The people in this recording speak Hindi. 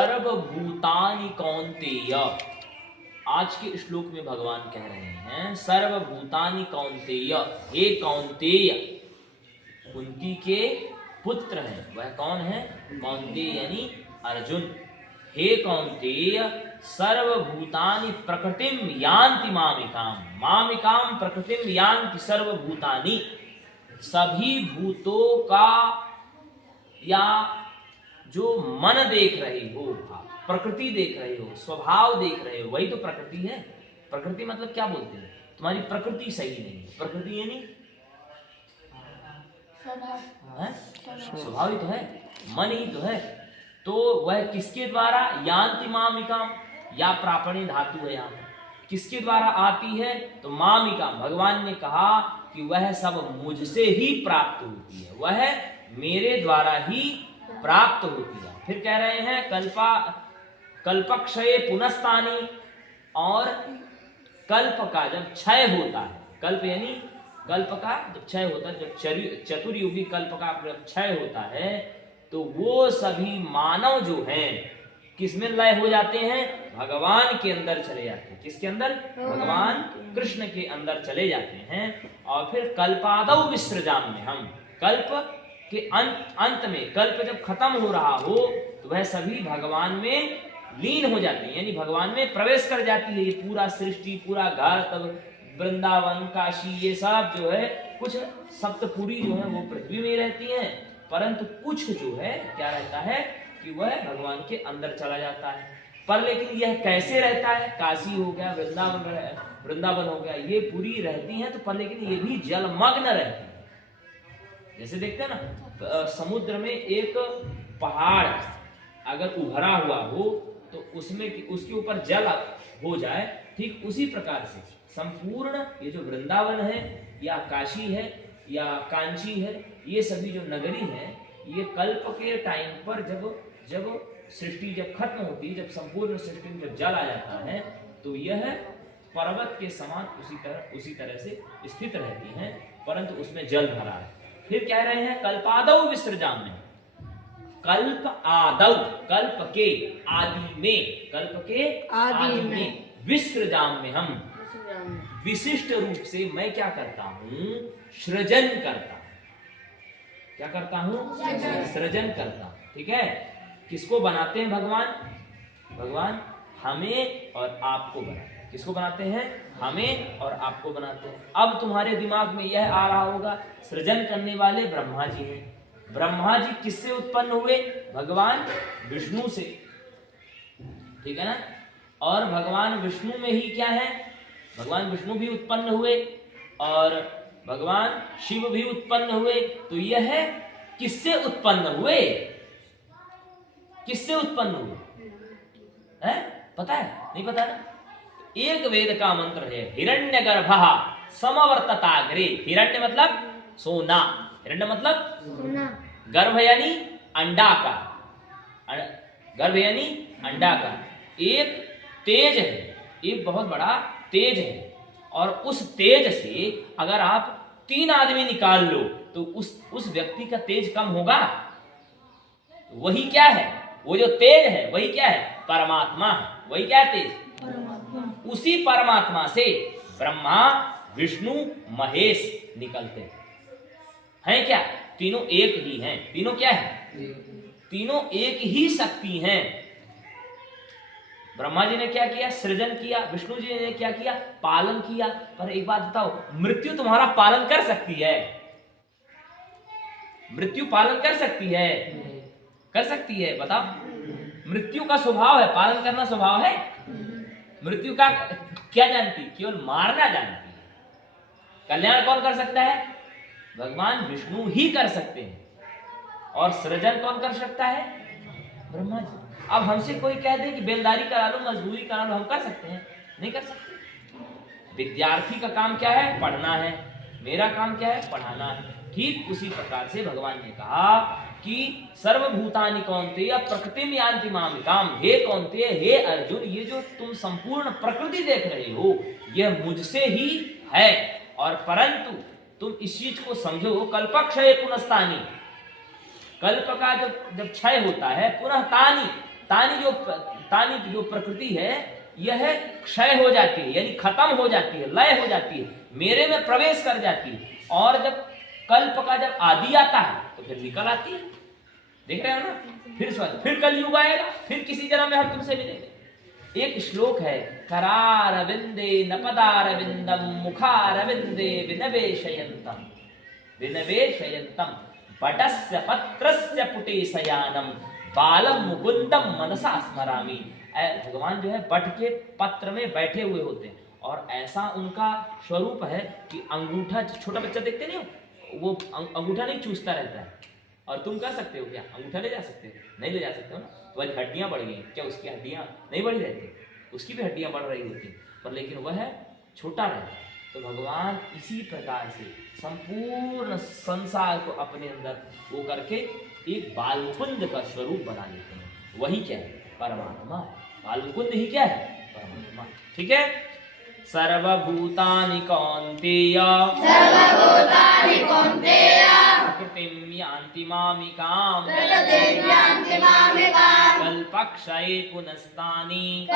सर्वभूतानि कौन्तेय। आज के श्लोक में भगवान कह रहे हैं सर्वभूतानि कौन्तेय, हे कौन्तेय, कुंती के पुत्र हैं, वह कौन है? कौन्तेय यानी अर्जुन। हे कौन्तेय, सर्वभूतानि प्रकृतिम यान्ति मामिकाम, मामिकाम प्रकृतिम यान्ति सर्वभूतानि। सभी भूतों का या जो मन देख रहे हो, प्रकृति देख रहे हो, स्वभाव देख रहे हो, वही तो प्रकृति है। प्रकृति मतलब क्या बोलते हैं? तुम्हारी प्रकृति सही नहीं है। प्रकृति यानी स्वभाव ही तो है, मन ही तो है। तो वह किसके द्वारा? यान्ति मामिकाम, या प्रापणी धातु है यहाँ, किसके द्वारा आती है? तो मामिकाम, भगवान ने कहा कि वह सब मुझसे ही प्राप्त होती है, वह मेरे द्वारा ही प्राप्त होती है। फिर कह रहे हैं कल्पक्षये पुनस्तानी, और कल्प का जब क्षय होता है, कल्प यानी कल्प का जब क्षय होता है, जब चतुर्युगी कल्प का जब क्षय होता है, तो वो सभी मानव जो हैं किसमें लय हो जाते हैं? भगवान के अंदर चले जाते हैं। किसके अंदर? भगवान कृष्ण के अंदर चले जाते हैं। और फिर कल्पादौ विसृजाम में, हम कल्प के अंत में, कल्प जब खत्म हो रहा हो तो वह सभी भगवान में लीन हो जाते हैं, यानी भगवान में प्रवेश कर जाती है। ये पूरा सृष्टि, पूरा घर, तब वृंदावन, काशी, ये सब जो है, कुछ सप्तपुरी जो है वो पृथ्वी में रहती हैं, परंतु कुछ जो है क्या रहता है कि वह भगवान के अंदर चला जाता है। पर लेकिन यह कैसे रहता है? काशी हो गया, वृंदावन हो गया, ये पूरी रहती हैं, तो पर लेकिन ये भी जलमग्न रहती है। जैसे देखते हैं ना, समुद्र में एक पहाड़ अगर उभरा हुआ हो तो उसमें उसके ऊपर जल हो जाए, ठीक उसी प्रकार से संपूर्ण ये जो वृंदावन है या काशी है या कांची है, ये सभी जो नगरी है, ये कल्प के टाइम पर जब सृष्टि जब खत्म होती है, जब संपूर्ण सृष्टि में जब जल आ जाता है, तो यह पर्वत के समान उसी तरह से स्थित रहती हैं, परंतु उसमें जल भरा है। फिर कह रहे हैं कल्पादौ विसृजाम में, कल्प आदौ, कल्प के आदि में, कल्प के आदि में, विसृजाम में, हम विशिष्ट रूप से मैं क्या करता हूं? सृजन करता हूं। क्या करता हूं? सृजन करता हूं। ठीक है, किसको बनाते हैं भगवान? भगवान हमें और आपको बनाते हैं। किसको बनाते हैं? हमें और आपको बनाते हैं। अब तुम्हारे दिमाग में यह आ रहा होगा, सृजन करने वाले ब्रह्मा जी हैं। ब्रह्मा जी किससे उत्पन्न हुए? भगवान विष्णु से, ठीक है ना। और भगवान विष्णु में ही क्या है? भगवान विष्णु भी उत्पन्न हुए और भगवान शिव भी उत्पन्न हुए। तो यह किससे उत्पन्न हुए? किससे उत्पन्न हुए? है? पता है? नहीं पता ना? एक वेद का मंत्र है, हिरण्यगर्भः समवर्तताग्रे। हिरण्य मतलब सोना, हिरण्य मतलब सोना, गर्भ यानी अंडाकार, गर्भ यानी अंडाकार। एक तेज है, एक बहुत बड़ा तेज है, और उस तेज से अगर आप 3 आदमी निकाल लो तो उस व्यक्ति का तेज कम होगा? वही क्या है? वो जो तेज है वही क्या है? परमात्मा है। वही क्या है? तेज, परमात्मा। उसी परमात्मा से ब्रह्मा, विष्णु, महेश निकलते हैं क्या? तीनों एक ही हैं। तीनों क्या है? तीनों एक ही शक्ति हैं। ब्रह्मा जी ने क्या किया? सृजन किया। विष्णु जी ने क्या किया? पालन किया। पर एक बात बताओ, मृत्यु तुम्हारा पालन कर सकती है? मृत्यु पालन कर सकती है? कर सकती है? बताओ। मृत्यु का स्वभाव है, पालन करना स्वभाव है? मृत्यु का क्या जानती? केवल मारना जानती है। कल्याण कौन कर सकता है? भगवान विष्णु ही कर सकते हैं। और सृजन कौन कर सकता है? ब्रह्मा जी। अब हमसे कोई कह दे कि बेलदारी करा लो, मजदूरी करा लो, हम कर सकते हैं? नहीं कर सकते। विद्यार्थी का काम क्या है? पढ़ना है। मेरा काम क्या है? पढ़ाना है। ठीक उसी प्रकार से भगवान ने कहा कि सर्वभूतानि कौन्तेय प्रकृतिम यान्ति मामिकाम। हे कौन्तेय, हे अर्जुन, ये जो तुम संपूर्ण प्रकृति देख रहे हो यह मुझसे ही है। और परंतु तुम इस चीज को समझो, कल्पक्षये पुनस्तानी, कल्प का जब क्षय होता है, पुनः तानी, तानी जो प्रकृति है यह क्षय हो जाती है, यानी खत्म हो जाती है, लय हो जाती है, मेरे में प्रवेश कर जाती है। और जब कल्प का जब आदि आता है तो फिर निकल आती है। देख रहे हो ना, फिर कलयुग आएगा, फिर किसी जन्म में हम तुमसे मिलेंगे। एक श्लोक है, करारविंदे नपदारविंदम मुखारविंदे विनवेशयन्तम विनवेशयन्तम पटस्य पत्रस्य पुटे शयानम बालम मुकुंदम मनसा स्मरामि। भगवान जो है बट के पत्र में बैठे हुए होते हैं और ऐसा उनका स्वरूप है कि अंगूठा, छोटा बच्चा देखते नहीं हो, वो अंगूठा नहीं चूसता रहता है। और तुम कर सकते हो क्या? अंगूठा ले जा सकते हो? नहीं ले जा सकते हो ना। तुम्हारी हड्डियां बढ़ गई, क्या उसकी हड्डियां नहीं बढ़ी रहती? उसकी भी हड्डियां बढ़ रही होती पर लेकिन वह छोटा रहता। तो भगवान इसी प्रकार से संपूर्ण संसार को अपने अंदर वो करके एक बालमुकुंद का स्वरूप बना लेते हैं। वही क्या है? परमात्मा है। बालमुकुंद ही क्या है? परमात्मा। ठीक है। सर्वभूतानि कौन्तेय प्रकृतिं यान्ति मामिकाम् कल्पक्षये पुनस्तानि